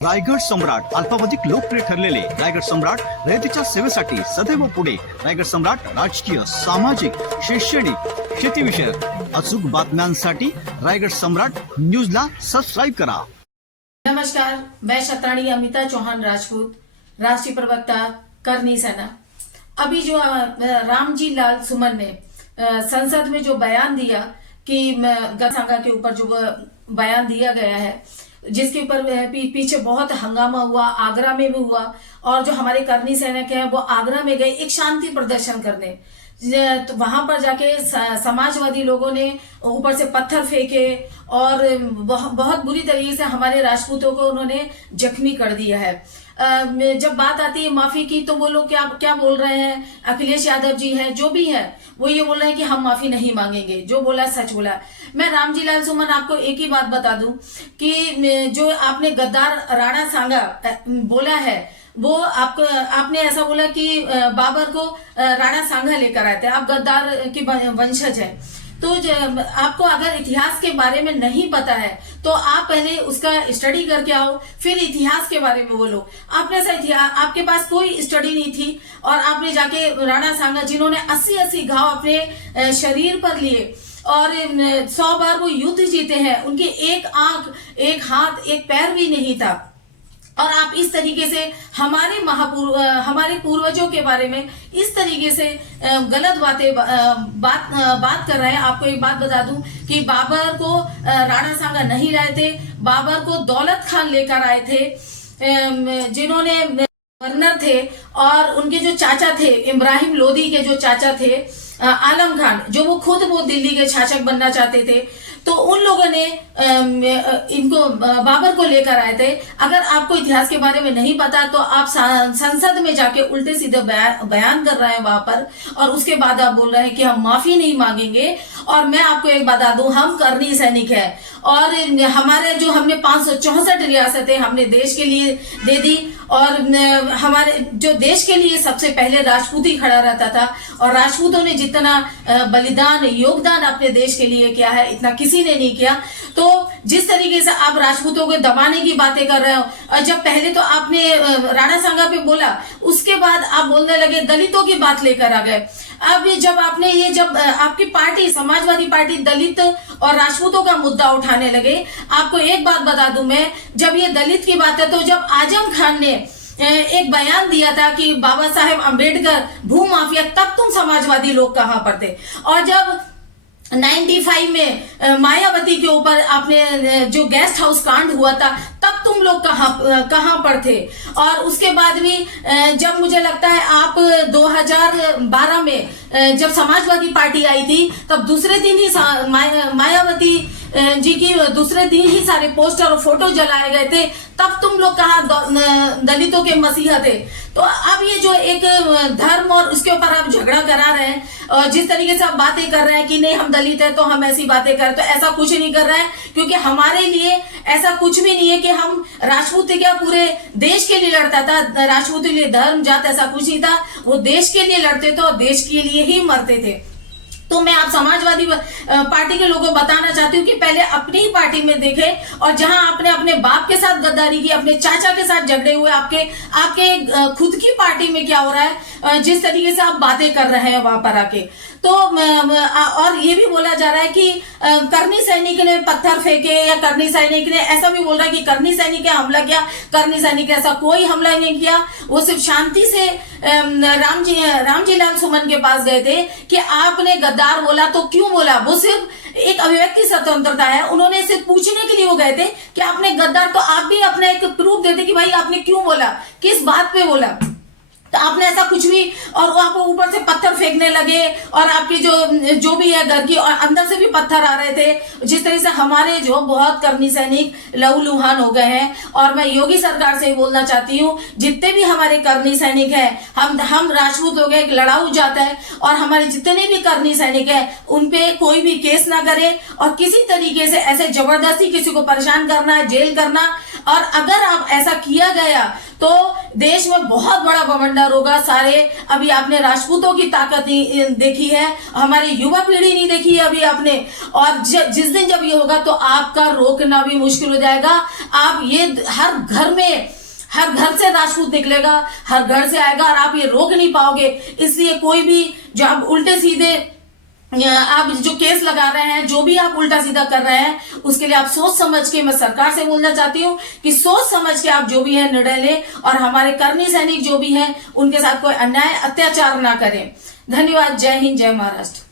रायगड सम्राट अल्पावधीत लोकप्रिय ठरलेले रायगड सम्राट रयतेच्या सेवेसाठी सदैव पुढे. रायगड सम्राट राजकीय, सामाजिक, शैक्षणिक, शेतीविषयक अचूक बातम्यांसाठी रायगड सम्राट न्यूजला सबस्क्राईब करा. नमस्कार, मैं शतराणी अमिता चौहान राजपूत, राष्ट्रीय प्रवक्ता करनी सेना। अभी जो रामजी लाल सुमन ने संसद में जो बयान दिया कि गंगा के ऊपर जो बयान दिया गया है, जिसके ऊपर पीछे बहुत हंगामा हुआ, आगरा में भी हुआ, और जो हमारे करनी सैनिक हैं वो आगरा में गए एक शांति प्रदर्शन करने। तो वहां पर जाके समाजवादी लोगों ने ऊपर से पत्थर फेंके और बहुत बुरी तरीके से हमारे राजपूतों को उन्होंने जख्मी कर दिया है। जब बात आती है माफी की, तो वो लोग क्या बोल रहे हैं, अखिलेश यादव जी हैं, जो भी है वो ये बोल रहे हैं कि हम माफी नहीं मांगेंगे। जो बोला सच बोला। मैं रामजी लाल सुमन आपको एक ही बात बता दूं कि जो आपने गद्दार राणा सांगा बोला है, वो आपने ऐसा बोला कि बाबर को राणा सांगा लेकर आए थे। आप गद्दार की वंशज हैं, तो आपको अगर इतिहास के बारे में नहीं पता है तो आप पहले उसका स्टडी करके आओ, फिर इतिहास के बारे में बोलो। आपने ऐसा इतिहास, आपके पास कोई स्टडी नहीं थी और आपने जाके राणा सांगा, जिन्होंने 80-80 घाव अपने शरीर पर लिए और 100 बार वो युद्ध जीते हैं, उनकी एक आंख, एक हाथ, एक पैर भी नहीं था, और आप इस तरीके से हमारे पूर्वजों के बारे में इस तरीके से गलत बात कर रहे हैं। आपको एक बात बता दूं कि बाबर को राणा सांगा नहीं लाए थे, बाबर को दौलत खान लेकर आए थे, जिन्होंने गवर्नर थे, और उनके जो चाचा थे, इब्राहिम लोदी के जो चाचा थे आलम खान, जो वो दिल्ली के शासक बनना चाहते थे, तो उन लोगों ने इनको बाबर को लेकर आए थे। अगर आपको इतिहास के बारे में नहीं पता तो आप संसद में जाके उल्टे सीधे बयान कर रहे हैं वहां पर, और उसके बाद आप बोल रहे हैं कि हम माफी नहीं मांगेंगे। और मैं आपको एक बता दूं, हम करनी सैनिक है, और हमारे जो हमने 564 रियासतें हमने देश के लिए दे दी, और हमारे जो देश के लिए सबसे पहले राजपूत ही खड़ा रहता था, और राजपूतों ने जितना बलिदान, योगदान अपने देश के लिए किया है, इतना किसी ने नहीं किया। तो जिस तरीके से आप राजपूतों को दबाने की बातें कर रहे हो, और जब पहले तो आपने राणा सांगा पे बोला, उसके बाद आप बोलने लगे दलितों की बात लेकर आ गए। अब जब आपकी पार्टी, समाजवादी पार्टी, दलित और राजपूतों का मुद्दा उठाने लगे, आपको एक बात बता दूं मैं, जब ये दलित की बात है, तो जब आजम खान ने एक बयान दिया था कि बाबा साहेब अम्बेडकर भू माफिया, तब तुम समाजवादी लोग कहां पर थे? और जब 95 में मायावती के ऊपर आपने जो गेस्ट हाउस कांड हुआ था, तब तुम लोग कहां पर थे? और उसके बाद भी जब मुझे लगता है आप 2012 में जब समाजवादी पार्टी आई थी, तब दूसरे दिन ही मायावती जी की दूसरे दिन ही सारे पोस्टर और फोटो जलाए गए थे, तब तुम लोग कहा दलितों के मसीहा थे। तो अब ये जो एक धर्म और उसके ऊपर आप झगड़ा करा रहे हैं, और जिस तरीके से आप बातें कर रहे हैं कि नहीं हम दलित है तो हम ऐसी बातें करें, तो ऐसा कुछ नहीं कर रहे हैं, क्योंकि हमारे लिए ऐसा कुछ भी नहीं है कि हम राजपूत क्या पूरे देश के लिए लड़ता था। राजपूत के लिए धर्म जात ऐसा कुछ नहीं था, वो देश के लिए लड़ते थे और देश के लिए ही मरते थे। तो मैं आप समाजवादी पार्टी के लोगों को बताना चाहती हूँ कि पहले अपनी ही पार्टी में देखें, और जहां आपने अपने बाप के साथ गद्दारी की, अपने चाचा के साथ झगड़े हुए, आपके खुद की पार्टी में क्या हो रहा है, जिस तरीके से आप बातें कर रहे हैं वहां पर आके। तो और ये भी बोला जा रहा है कि करनी सैनिक ने पत्थर फेंके, या करनी सैनिक ने ऐसा भी बोल रहा है कि करनी सैनिक ने हमला किया। करनी सैनिक ने ऐसा कोई हमला नहीं किया, वो सिर्फ शांति से रामजी लाल सुमन के पास गए थे कि आपने गद्दार बोला तो क्यों बोला। वो सिर्फ एक अभिव्यक्ति स्वतंत्रता है, उन्होंने सिर्फ पूछने के लिए वो गए थे कि आपने गद्दार, तो आप भी अपना एक प्रूफ देते कि भाई आपने क्यों बोला, किस बात पे बोला। तो आपने ऐसा कुछ भी, और वो आपको ऊपर से पत्थर फेंकने लगे, और आपकी जो भी है घर की, और अंदर से भी पत्थर आ रहे थे, जिस तरह से हमारे जो बहुत करनी सैनिक लहूलुहान हो गए हैं। और मैं योगी सरकार से बोलना चाहती हूँ, जितने भी हमारे करनी सैनिक हैं, हम राजपूत हो गए, एक लड़ाऊ जाता है, और हमारे जितने भी करनी सैनिक हैं उनपे कोई भी केस ना करे, और किसी तरीके से ऐसे जबरदस्ती किसी को परेशान करना, जेल करना, और अगर आप ऐसा किया गया तो देश में बहुत बड़ा बवंडर होगा। सारे अभी आपने राजपूतों की ताकत देखी है, हमारी युवा पीढ़ी नहीं देखी है अभी आपने, और जिस दिन जब ये होगा तो आपका रोकना भी मुश्किल हो जाएगा। आप ये हर घर से राजपूत निकलेगा, हर घर से आएगा और आप ये रोक नहीं पाओगे। इसलिए कोई भी जो आप उल्टे सीधे आप जो केस लगा रहे हैं, जो भी आप उल्टा सीधा कर रहे हैं, उसके लिए आप सोच समझ के, मैं सरकार से बोलना चाहती हूँ कि सोच समझ के आप जो भी है निर्णय लें और हमारे कर्मी सैनिक जो भी हैं उनके साथ कोई अन्याय अत्याचार ना करें। धन्यवाद। जय हिंद, जय महाराष्ट्र।